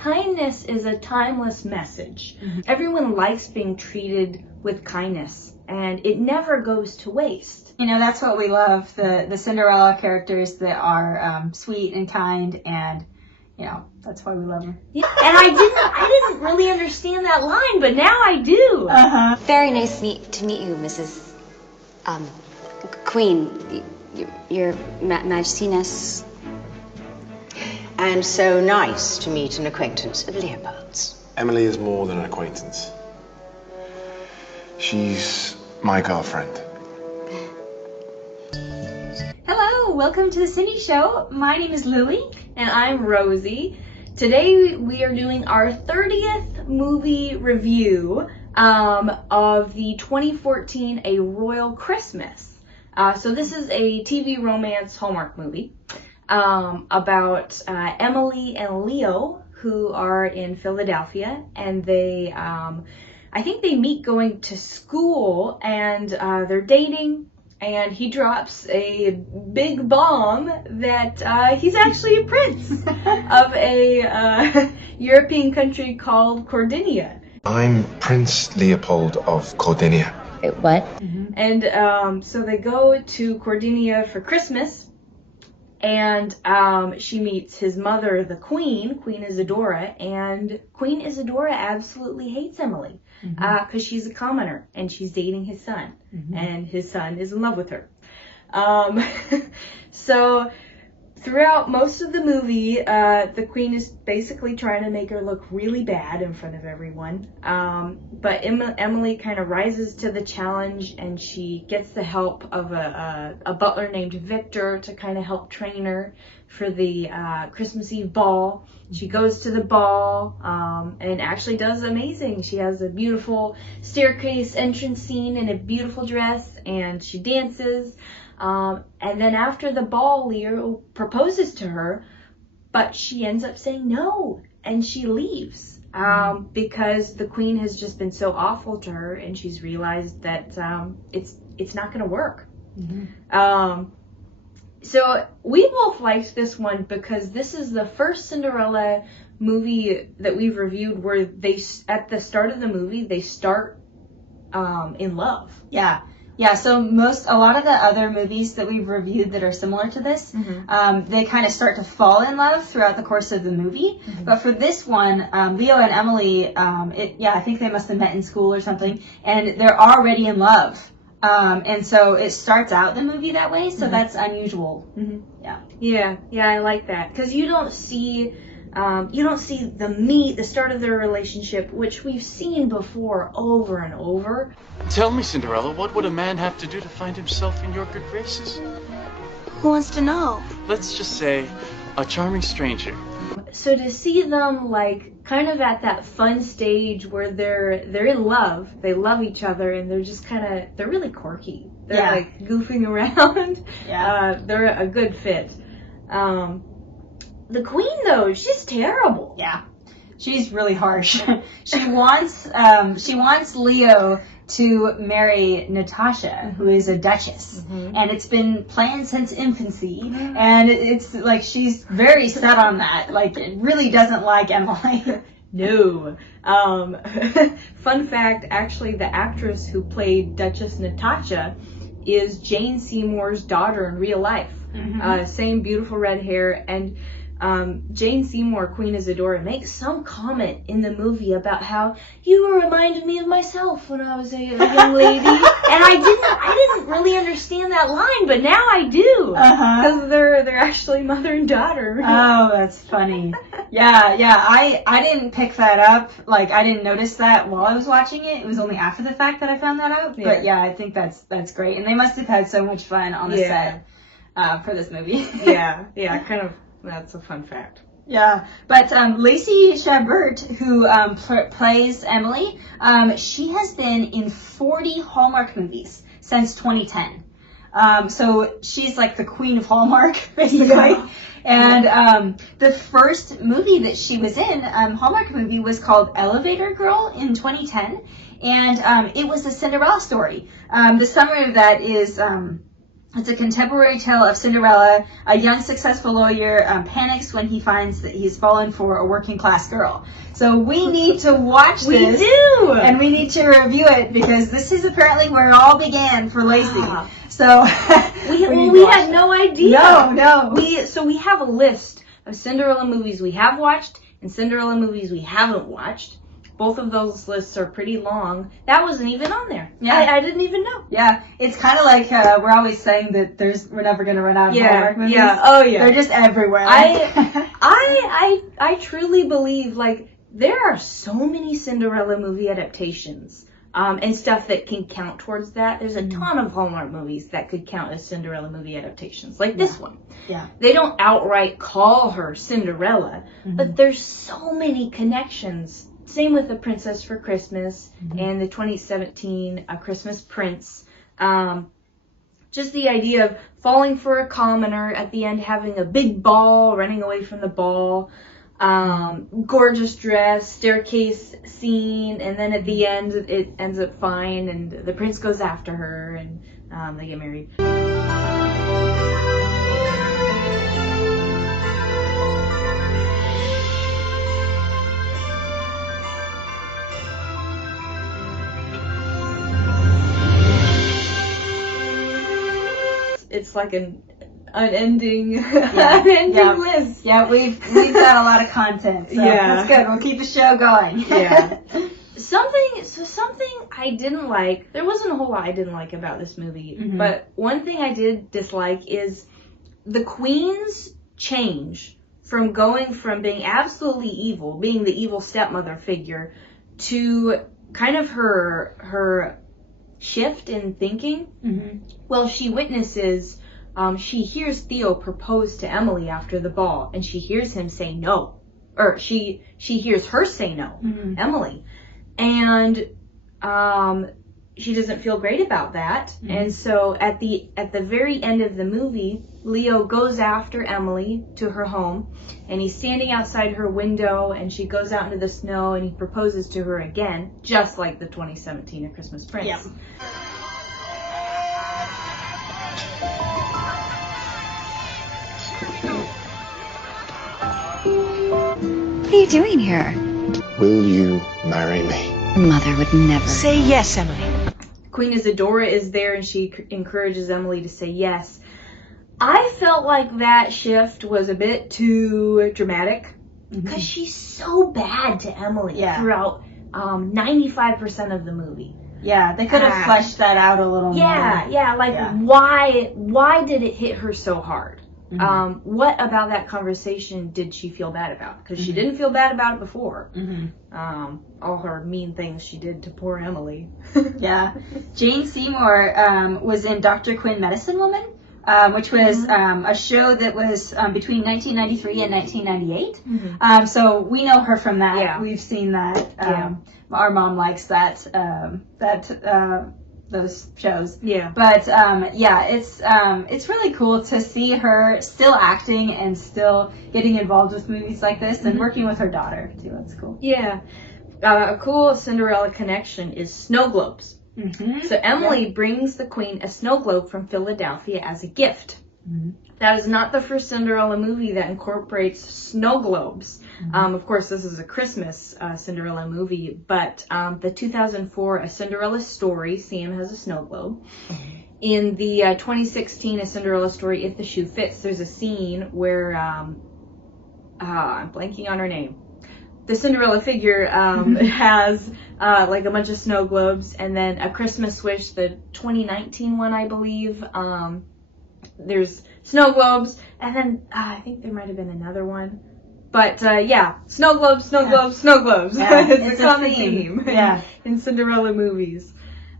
kindness is a timeless message. Everyone likes being treated with kindness, and it never goes to waste. You know, that's what we love, the Cinderella characters that are sweet and kind, and, you know, that's why we love them. Yeah, and I didn't really understand that line, but now I do. Very nice to meet you, Mrs. Queen, your Majestiness. And so nice to meet an acquaintance of Leopold's. Emily is more than an acquaintance. She's my girlfriend. Hello, welcome to the Cindy Show. My name is Lily. And I'm Rosie. Today we are doing our 30th movie review of the 2014 A Royal Christmas. So this is a TV romance Hallmark movie about Emily and Leo, who are in Philadelphia, and they, I think they meet going to school, and they're dating. And he drops a big bomb that he's actually a prince of a European country called Cordinia. I'm Prince Leopold of Cordinia. What? And so they go to Cordinia for Christmas, and she meets his mother, the Queen Isadora, and Queen Isadora absolutely hates Emily. Because she's a commoner and she's dating his son, and his son is in love with her. So throughout most of the movie, the Queen is basically trying to make her look really bad in front of everyone. But Emily kind of rises to the challenge, and she gets the help of a butler named Victor to kind of help train her for the Christmas Eve ball. She goes to the ball and actually does amazing. She has a beautiful staircase entrance scene in a beautiful dress, and she dances. And then after the ball, Leo proposes to her, but she ends up saying no, and she leaves because the Queen has just been so awful to her, and she's realized that it's not going to work. So we both liked this one because this is the first Cinderella movie that we've reviewed where they, at the start of the movie, they start in love. Yeah, so a lot of the other movies that we've reviewed that are similar to this, they kind of start to fall in love throughout the course of the movie. But for this one, Leo and Emily, I think they must have met in school or something, and they're already in love. And so it starts out the movie that way, so that's unusual. Yeah, I like that, because you don't see the start of their relationship, which we've seen before over and over. Tell me, Cinderella, what would a man have to do to find himself in your good graces? Who wants to know? Let's just say a charming stranger. So to see them like kind of at that fun stage where they're in love, they love each other, and they're just they're really quirky. They're like goofing around. They're a good fit. The Queen though, she's terrible. Yeah, she's really harsh. She wants Leo to marry Natasha, who is a duchess, and it's been planned since infancy, and it's like she's very set on that. Like, it really doesn't like Emily. No. Fun fact, actually, the actress who played Duchess Natasha is Jane Seymour's daughter in real life. Same beautiful red hair, and Jane Seymour, Queen Isadora, makes some comment in the movie about how you reminded me of myself when I was a young lady, and I didn't really understand that line, but now I do, because they're actually mother and daughter. Oh, that's funny. Yeah, I didn't pick that up. Like, I didn't notice that while I was watching it. It was only after the fact that I found that out. But yeah, I think that's great, and they must have had so much fun on the set for this movie. kind of. That's a fun fact. Yeah, but Lacey Chabert, who plays Emily, she has been in 40 Hallmark movies since 2010. So she's like the queen of Hallmark, basically. And the first movie that she was in, Hallmark movie, was called Elevator Girl in 2010. And it was a Cinderella story. The summary of that is It's a contemporary tale of Cinderella. A young, successful lawyer panics when he finds that he's fallen for a working-class girl. So we need to watch this. We do! And we need to review it because this is apparently where it all began for Lacey. So we had no idea. No. We have a list of Cinderella movies we have watched and Cinderella movies we haven't watched. Both of those lists are pretty long. That wasn't even on there. Yeah. I didn't even know. Yeah, it's kind of like we're always saying that we're never going to run out of Hallmark movies. Yeah, oh yeah. They're just everywhere. I truly believe, like, there are so many Cinderella movie adaptations and stuff that can count towards that. There's a ton of Hallmark movies that could count as Cinderella movie adaptations, like this one. Yeah. They don't outright call her Cinderella, but there's so many connections. Same with The Princess for Christmas and the 2017 Christmas Prince. Just the idea of falling for a commoner, at the end having a big ball, running away from the ball, gorgeous dress, staircase scene, and then at the end it ends up fine and the prince goes after her and they get married. It's like an unending list. Yeah, we've got a lot of content. So that's good. We'll keep the show going. Yeah. Something I didn't like. There wasn't a whole lot I didn't like about this movie, but one thing I did dislike is the Queen's change from going from being absolutely evil, being the evil stepmother figure, to kind of her shift in thinking. Well, she witnesses, she hears Theo propose to Emily after the ball, and she hears him say no, or she hears her say no, Emily, and she doesn't feel great about that, and so at the very end of the movie, Leo goes after Emily to her home, and he's standing outside her window, and she goes out into the snow, and he proposes to her again, just like the 2017 A Christmas Prince. Yep. What are you doing here? Will you marry me? Mother would never. Say yes, Emily. Queen Isadora is there and she encourages Emily to say yes. I felt like that shift was a bit too dramatic because she's so bad to Emily throughout 95% of the movie. Yeah, they could have fleshed that out a little more. Why did it hit her so hard? What about that conversation did she feel bad about? Because she didn't feel bad about it before. All her mean things she did to poor Emily. Yeah. Jane Seymour was in Dr. Quinn Medicine Woman, which was a show that was between 1993 and 1998. So we know her from that. Yeah. We've seen that. Our mom likes that those shows. Yeah. But it's really cool to see her still acting and still getting involved with movies like this and working with her daughter too. That's cool. Yeah. A cool Cinderella connection is snow globes. So Emily brings the Queen a snow globe from Philadelphia as a gift. That is not the first Cinderella movie that incorporates snow globes. Of course, this is a Christmas Cinderella movie, but the 2004 A Cinderella Story, Sam has a snow globe. In the 2016 A Cinderella Story, If the Shoe Fits, there's a scene where, I'm blanking on her name. The Cinderella figure has like a bunch of snow globes, and then A Christmas Wish, the 2019 one, I believe, there's snow globes, and then I think there might have been another one. But snow globes, snow globes, snow globes. Yeah, it's a common theme in Cinderella movies.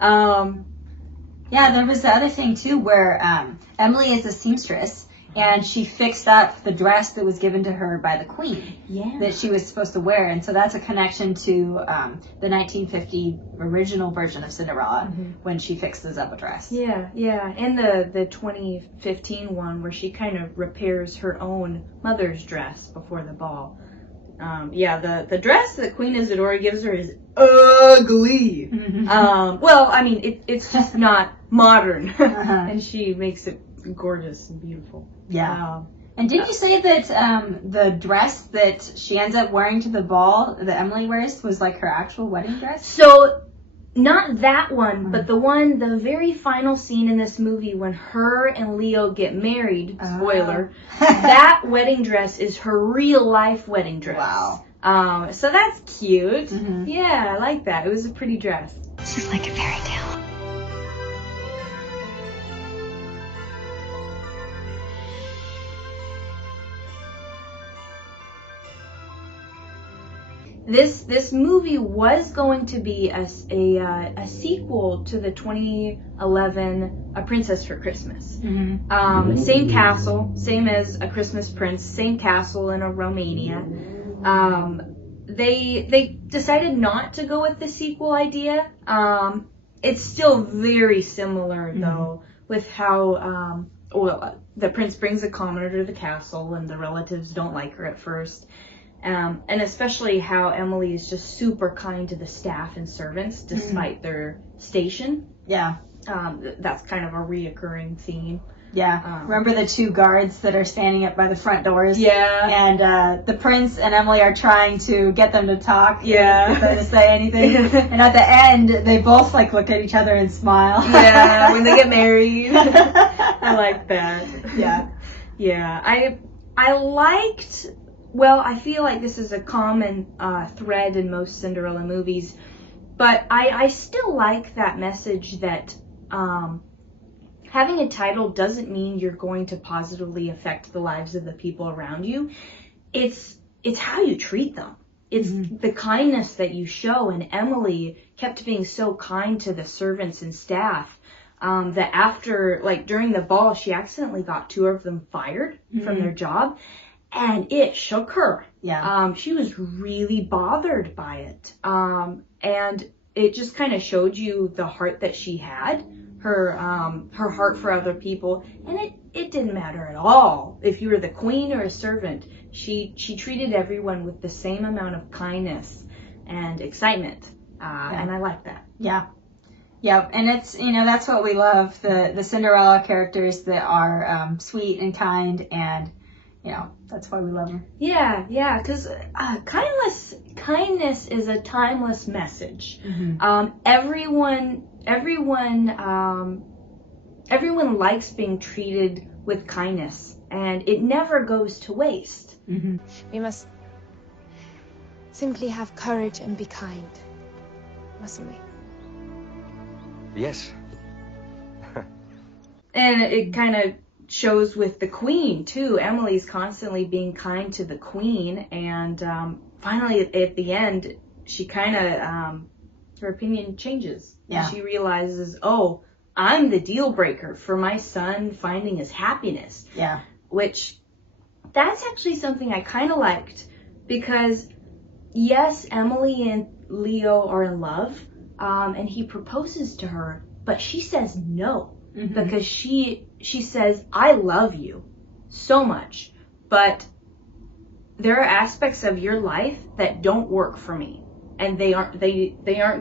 Yeah, there was the other thing too where Emily is a seamstress and she fixed up the dress that was given to her by the Queen that she was supposed to wear, and so that's a connection to the 1950 original version of Cinderella when she fixes up a dress. Yeah, and the 2015 one where she kind of repairs her own mother's dress before the ball. the dress that Queen Isadora gives her is ugly. Well, I mean, it's just not modern, and she makes it gorgeous and beautiful. Yeah. And didn't you say that the dress that she ends up wearing to the ball that Emily wears was like her actual wedding dress? So, not that one, but the very final scene in this movie when her and Leo get married, spoiler, that wedding dress is her real life wedding dress. Wow. So that's cute. Yeah, I like that. It was a pretty dress. She's like a fairy tale. This movie was going to be a sequel to the 2011 A Princess for Christmas. Same castle, same as A Christmas Prince, same castle in Romania. They decided not to go with the sequel idea. It's still very similar though, with how the prince brings a commoner to the castle and the relatives don't like her at first. And especially how Emily is just super kind to the staff and servants despite their station. Yeah. That's kind of a reoccurring theme. Yeah. Remember the two guards that are standing up by the front doors? Yeah. And the prince and Emily are trying to get them to talk. Yeah. Get them to say anything. And at the end, they both like look at each other and smile. Yeah, when they get married. I like that. Yeah. Yeah. I liked... Well, I feel like this is a common thread in most Cinderella movies, but I still like that message that having a title doesn't mean you're going to positively affect the lives of the people around you. It's how you treat them. It's the kindness that you show, and Emily kept being so kind to the servants and staff that after, like during the ball, she accidentally got 2 of them fired from their job. And it shook her. Yeah. She was really bothered by it. And it just kind of showed you the heart that she had, her heart for other people. And it didn't matter at all if you were the queen or a servant. She treated everyone with the same amount of kindness and excitement. And I like that. Yeah. Yeah, and it's, that's what we love, the Cinderella characters that are sweet and kind, and that's why we love them. Yeah, because kindness is a timeless message. Everyone likes being treated with kindness, and it never goes to waste. We must simply have courage and be kind, mustn't we? Yes. And it kind of shows with the queen too. Emily's constantly being kind to the queen, and finally at the end she kind of her opinion changes. Yeah. She realizes, oh, I'm the deal breaker for my son finding his happiness. Yeah. Which that's actually something I kind of liked, because yes, Emily and Leo are in love, and he proposes to her, but she says no. Because she says, I love you so much, but there are aspects of your life that don't work for me, and they aren't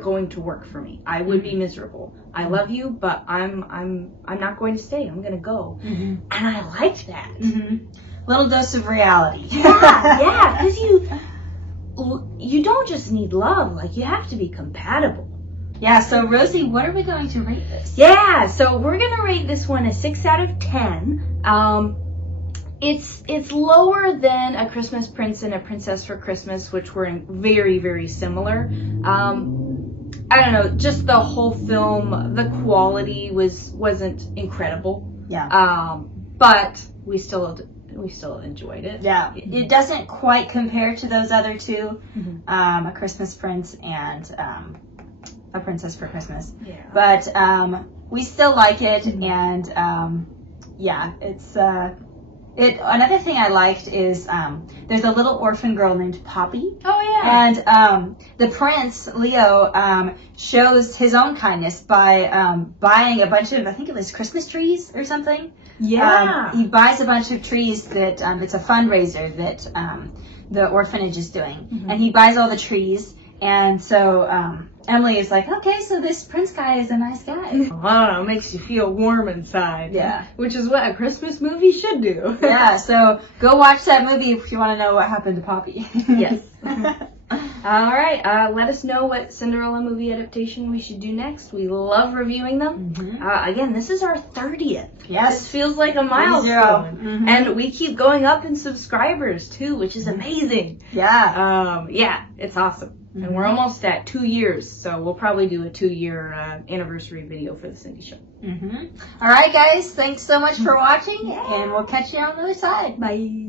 going to work for me. I would be miserable. I love you, but I'm not going to stay. I'm going to go. And I liked that. Little dose of reality. Yeah, because you don't just need love, like you have to be compatible. Yeah, so Rosie, what are we going to rate this? Yeah, so we're going to rate this one a 6 out of 10. It's lower than A Christmas Prince and A Princess for Christmas, which were very, very similar. I don't know, just the whole film, the quality wasn't incredible. Yeah. But we still enjoyed it. Yeah, it doesn't quite compare to those other two, A Christmas Prince and A Princess for Christmas. Yeah. But we still like it, and yeah, it's another thing I liked is there's a little orphan girl named Poppy. Oh yeah. And the prince Leo shows his own kindness by buying a bunch of, I think it was Christmas trees or something. Yeah. He buys a bunch of trees that it's a fundraiser that the orphanage is doing, and he buys all the trees. And so Emily is like, okay, so this prince guy is a nice guy. I don't know, it makes you feel warm inside. Yeah. Which is what a Christmas movie should do. Yeah, so go watch that movie if you want to know what happened to Poppy. Yes. All right, let us know what Cinderella movie adaptation we should do next. We love reviewing them. Again, this is our 30th. Yes. This feels like a milestone. And we keep going up in subscribers, too, which is amazing. Yeah. Yeah, it's awesome. And we're almost at 2 years, so we'll probably do a 2-year anniversary video for the Cindy Show. All right, guys, thanks so much for watching, and we'll catch you on the other side. Bye.